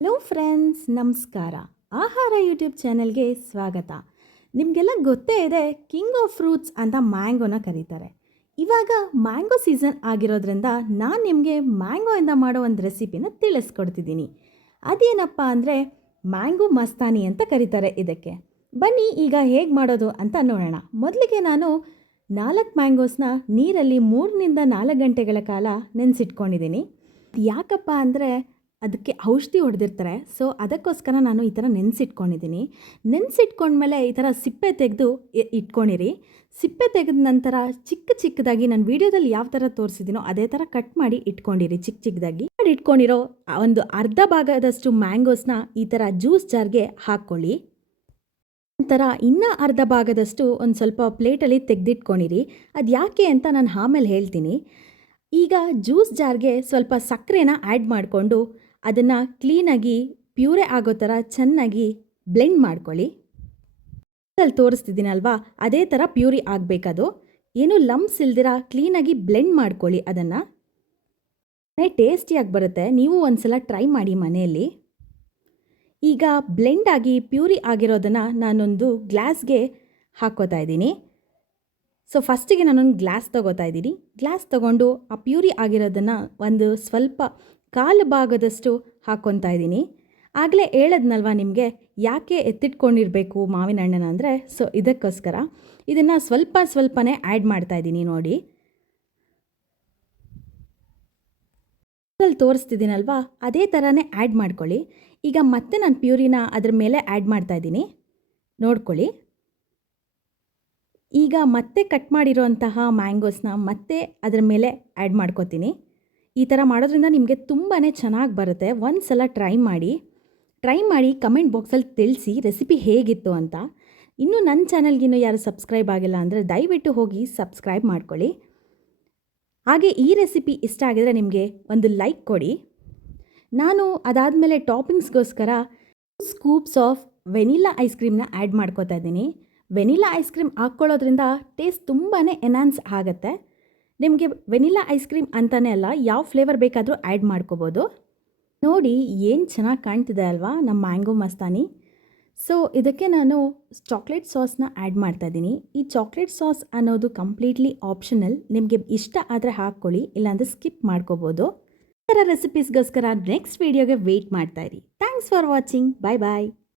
Hello friends, ನಮಸ್ಕಾರ. ಆಹಾರ YouTube ಚಾನೆಲ್ಗೆ ಸ್ವಾಗತ. ನಿಮಗೆಲ್ಲ ಗೊತ್ತೇ ಇದೆ, ಕಿಂಗ್ ಆಫ್ ಫ್ರೂಟ್ಸ್ ಅಂತ ಮ್ಯಾಂಗೋನ ಕರೀತಾರೆ. ಇವಾಗ ಮ್ಯಾಂಗೋ ಸೀಸನ್ ಆಗಿರೋದ್ರಿಂದ ನಾನು ನಿಮಗೆ ಮ್ಯಾಂಗೋಯಿಂದ ಮಾಡೋ ಒಂದು ರೆಸಿಪಿನ ತಿಳಿಸ್ಕೊಡ್ತಿದ್ದೀನಿ. ಅದೇನಪ್ಪ ಅಂದರೆ ಮ್ಯಾಂಗೋ ಮಸ್ತಾನಿ ಅಂತ ಕರೀತಾರೆ ಇದಕ್ಕೆ. ಬನ್ನಿ ಈಗ ಹೇಗೆ ಮಾಡೋದು ಅಂತ ನೋಡೋಣ. ಮೊದಲಿಗೆ ನಾನು 4 ಮ್ಯಾಂಗೋಸ್ನ ನೀರಲ್ಲಿ 3 4 ಗಂಟೆಗಳ ಕಾಲ ನೆನೆಸಿಟ್ಕೊಂಡಿದ್ದೀನಿ. ಯಾಕಪ್ಪ ಅಂದರೆ ಅದಕ್ಕೆ ಔಷಧಿ ಹೊಡೆದಿರ್ತಾರೆ, ಸೊ ಅದಕ್ಕೋಸ್ಕರ ನಾನು ಈ ಥರ ನೆನೆಸಿಟ್ಕೊಂಡಿದ್ದೀನಿ. ನೆನೆಸಿಟ್ಕೊಂಡ್ಮೇಲೆ ಈ ಥರ ಸಿಪ್ಪೆ ತೆಗೆದು ಇಟ್ಕೊಂಡಿರಿ. ಸಿಪ್ಪೆ ತೆಗೆದ ನಂತರ ಚಿಕ್ಕದಾಗಿ ನಾನು ವೀಡಿಯೋದಲ್ಲಿ ಯಾವ ಥರ ತೋರಿಸಿದ್ದೀನೋ ಅದೇ ಥರ ಕಟ್ ಮಾಡಿ ಇಟ್ಕೊಂಡಿರಿ. ಚಿಕ್ಕದಾಗಿ ಮಾಡಿ ಇಟ್ಕೊಂಡಿರೋ ಒಂದು ಅರ್ಧ ಭಾಗದಷ್ಟು ಮ್ಯಾಂಗೋಸ್ನ ಈ ಥರ ಜ್ಯೂಸ್ ಜಾರ್ಗೆ ಹಾಕ್ಕೊಳ್ಳಿ. ನಂತರ ಇನ್ನೂ ಅರ್ಧ ಭಾಗದಷ್ಟು ಒಂದು ಸ್ವಲ್ಪ ಪ್ಲೇಟಲ್ಲಿ ತೆಗೆದಿಟ್ಕೊಂಡಿರಿ. ಅದು ಯಾಕೆ ಅಂತ ನಾನು ಆಮೇಲೆ ಹೇಳ್ತೀನಿ. ಈಗ ಜ್ಯೂಸ್ ಜಾರ್ಗೆ ಸ್ವಲ್ಪ ಸಕ್ಕರೆನ ಆ್ಯಡ್ ಮಾಡಿಕೊಂಡು ಅದನ್ನು ಕ್ಲೀನಾಗಿ ಪ್ಯೂರೆ ಆಗೋ ಥರ ಚೆನ್ನಾಗಿ ಬ್ಲೆಂಡ್ ಮಾಡ್ಕೊಳ್ಳಿ. ಅಲ್ಲಿ ತೋರಿಸ್ತಿದ್ದೀನಲ್ವಾ, ಅದೇ ಥರ ಪ್ಯೂರಿ ಆಗಬೇಕದು. ಏನು ಲಂಪ್ಸ್ ಇಲ್ದಿರ ಕ್ಲೀನಾಗಿ ಬ್ಲೆಂಡ್ ಮಾಡ್ಕೊಳ್ಳಿ. ಅದನ್ನು ಟೇಸ್ಟಿಯಾಗಿ ಬರುತ್ತೆ. ನೀವು ಒಂದ್ಸಲ ಟ್ರೈ ಮಾಡಿ ಮನೆಯಲ್ಲಿ. ಈಗ ಬ್ಲೆಂಡ್ ಆಗಿ ಪ್ಯೂರಿ ಆಗಿರೋದನ್ನು ನಾನೊಂದು ಗ್ಲಾಸ್ಗೆ ಹಾಕ್ಕೋತಾ ಇದ್ದೀನಿ. ಸೊ ಫಸ್ಟಿಗೆ ನಾನೊಂದು ಗ್ಲಾಸ್ ತೊಗೋತಾ ಇದ್ದೀನಿ. ಗ್ಲಾಸ್ ತೊಗೊಂಡು ಆ ಪ್ಯೂರಿ ಆಗಿರೋದನ್ನು ಒಂದು ಸ್ವಲ್ಪ ಕಾಲು ಭಾಗದಷ್ಟು ಹಾಕ್ಕೊತಾ ಇದ್ದೀನಿ. ಆಗಲೇ ಹೇಳಿದ್ನಲ್ವ ನಿಮಗೆ ಯಾಕೆ ಎತ್ತಿಟ್ಕೊಂಡಿರಬೇಕು ಮಾವಿನ ಹಣ್ಣನ್ನು ಅಂದರೆ, ಸೊ ಇದಕ್ಕೋಸ್ಕರ ಇದನ್ನು ಸ್ವಲ್ಪನೇ ಆ್ಯಡ್ ಮಾಡ್ತಾಯಿದ್ದೀನಿ. ನೋಡಿ ಅಲ್ಲಿ ತೋರಿಸ್ತಿದ್ದೀನಲ್ವಾ, ಅದೇ ಥರನೇ ಆ್ಯಡ್ ಮಾಡ್ಕೊಳ್ಳಿ. ಈಗ ಮತ್ತೆ ನಾನು ಪ್ಯೂರಿನ ಅದ್ರ ಮೇಲೆ ಆ್ಯಡ್ ಮಾಡ್ತಾಯಿದ್ದೀನಿ, ನೋಡ್ಕೊಳ್ಳಿ. ಈಗ ಮತ್ತೆ ಕಟ್ ಮಾಡಿರೋಂತಹ ಮ್ಯಾಂಗೋಸ್ನ ಮತ್ತೆ ಅದರ ಮೇಲೆ ಆ್ಯಡ್ ಮಾಡ್ಕೋತೀನಿ. ಈ ಥರ ಮಾಡೋದ್ರಿಂದ ನಿಮಗೆ ತುಂಬಾ ಚೆನ್ನಾಗಿ ಬರುತ್ತೆ. ಒಂದು ಸಲ ಟ್ರೈ ಮಾಡಿ ಕಮೆಂಟ್ ಬಾಕ್ಸಲ್ಲಿ ತಿಳಿಸಿ ರೆಸಿಪಿ ಹೇಗಿತ್ತು ಅಂತ. ಇನ್ನೂ ನನ್ನ ಚಾನಲ್ಗಿನ್ನೂ ಯಾರು ಸಬ್ಸ್ಕ್ರೈಬ್ ಆಗಿಲ್ಲ ಅಂದರೆ ದಯವಿಟ್ಟು ಹೋಗಿ ಸಬ್ಸ್ಕ್ರೈಬ್ ಮಾಡ್ಕೊಳ್ಳಿ. ಹಾಗೆ ಈ ರೆಸಿಪಿ ಇಷ್ಟ ಆಗಿದರೆ ನಿಮಗೆ ಒಂದು ಲೈಕ್ ಕೊಡಿ. ನಾನು ಅದಾದಮೇಲೆ ಟಾಪಿಂಗ್ಸ್ಗೋಸ್ಕರ ಸ್ಕೂಪ್ಸ್ ಆಫ್ ವೆನಿಲಾ ಐಸ್ ಕ್ರೀಮ್ನ ಆ್ಯಡ್ ಮಾಡ್ಕೋತಾ ಇದ್ದೀನಿ. ವೆನಿಲಾ ಐಸ್ ಕ್ರೀಮ್ ಹಾಕ್ಕೊಳ್ಳೋದ್ರಿಂದ ಟೇಸ್ಟ್ ತುಂಬಾ ಎನ್ಹಾನ್ಸ್ ಆಗುತ್ತೆ. ನಿಮಗೆ ವೆನಿಲಾ ಐಸ್ ಕ್ರೀಮ್ ಅಂತಲೇ ಅಲ್ಲ, ಯಾವ ಫ್ಲೇವರ್ ಬೇಕಾದರೂ ಆ್ಯಡ್ ಮಾಡ್ಕೋಬೋದು. ನೋಡಿ ಏನು ಚೆನ್ನಾಗಿ ಕಾಣ್ತಿದೆ ಅಲ್ವಾ ನಮ್ಮ ಮ್ಯಾಂಗೋ ಮಸ್ತಾನಿ. ಸೊ ಇದಕ್ಕೆ ನಾನು ಚಾಕ್ಲೇಟ್ ಸಾಸ್ನ ಆ್ಯಡ್ ಮಾಡ್ತಾಯಿದ್ದೀನಿ. ಈ ಚಾಕ್ಲೇಟ್ ಸಾಸ್ ಅನ್ನೋದು ಕಂಪ್ಲೀಟ್ಲಿ ಆಪ್ಷನಲ್. ನಿಮಗೆ ಇಷ್ಟ ಆದರೆ ಹಾಕ್ಕೊಳ್ಳಿ, ಇಲ್ಲಾಂದರೆ ಸ್ಕಿಪ್ ಮಾಡ್ಕೋಬೋದು. ಈ ಥರ ರೆಸಿಪೀಸ್ಗೋಸ್ಕರ ನೆಕ್ಸ್ಟ್ ವೀಡಿಯೋಗೆ ವೆಯ್ಟ್ ಮಾಡ್ತಾಯಿರಿ. Thanks for watching. ಬಾಯ್.